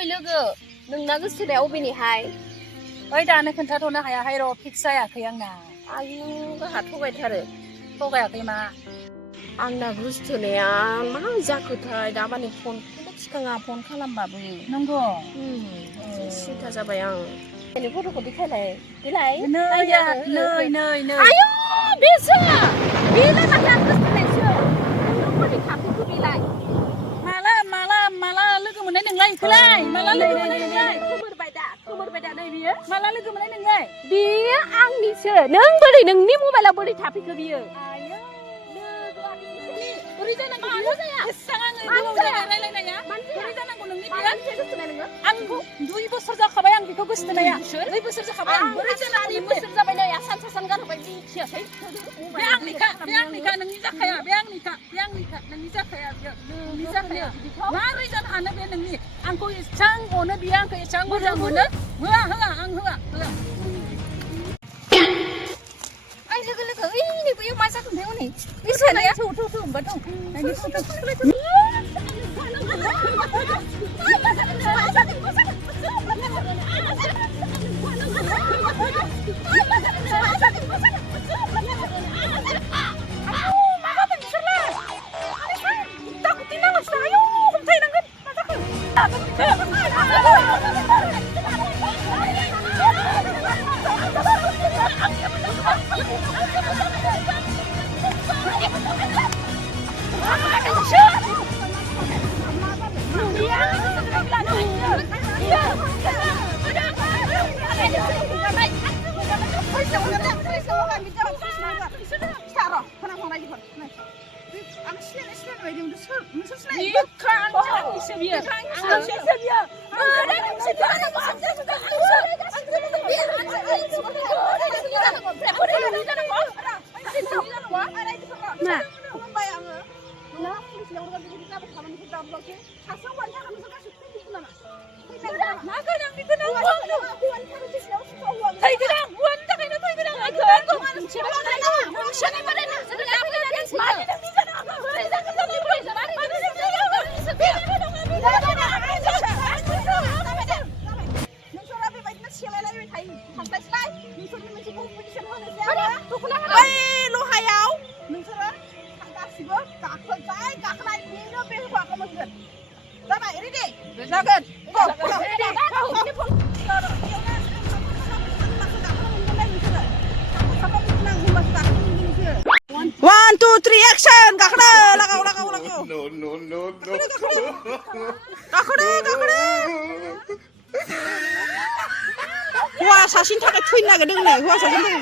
ओइ लोगो नोंना गोसोथोनाया अबेनिहाय ओइ दानो खोन्थाथ'नो हायाहाय र' फिक्स जायाखै आंना आयु गाहा थगायथारो थगायाखै मा आंना गोसोथोनाया मा जाखोथाय दामानि फनखौनो थिखाङा फन खालामबाबो नंगौ सिन्था जाबाय आं बेनि फट'खौ देखायलाय देलाय नै आयु बेसो बेलाय माथो आं गोसोथोनायसो नों बोरै थाफैखो बेलाय माला लोगो मोननाय नोंलाय इखौलाय माला लोगो मोननाय नोंलाय खोमोरबाय दा नै बियो माला लोगो मोननाय नोंलाय बेयो आंनिसो नों बोरै नोंनि मबाइलाव बोरै थाफैखो बियो आयौ लोगोआ बेनिसो बोरै जानांगौ मानो जाया एसां आङो गोबाव जाबाय रायलायनाया बोरै जानांगौ नोंनि बियो गोसोथोनाय नोङो आं 2 बोसोर जाखाबाय आं बेखौ गोसोथोनाया 2 बोसोर जाखाबाय आं बोरै जानांगौ 3 बोसोर जाबाय नै आसान सासान गारहोबाय मिथियाखै बे आंनिखा नोंनि जाखाया बे आंनिखा नोंनि जाखाया बियो नोंनि जाखाया मारै जानो हानो बे नोंनि आंखौ एसां अनो बियो आंखौ एसां मोजां मोनो होआ आं होआ आइ लोगो ओइ नै बैयाव मा जाखोथाय हनै बे सानैया थौ होमबा थौ One, two, three, action! Gakhda, lagaw. No. Gakhda. Hua sasin थाखाय थैनो नागिरदों नै हौवा साsin थाखाय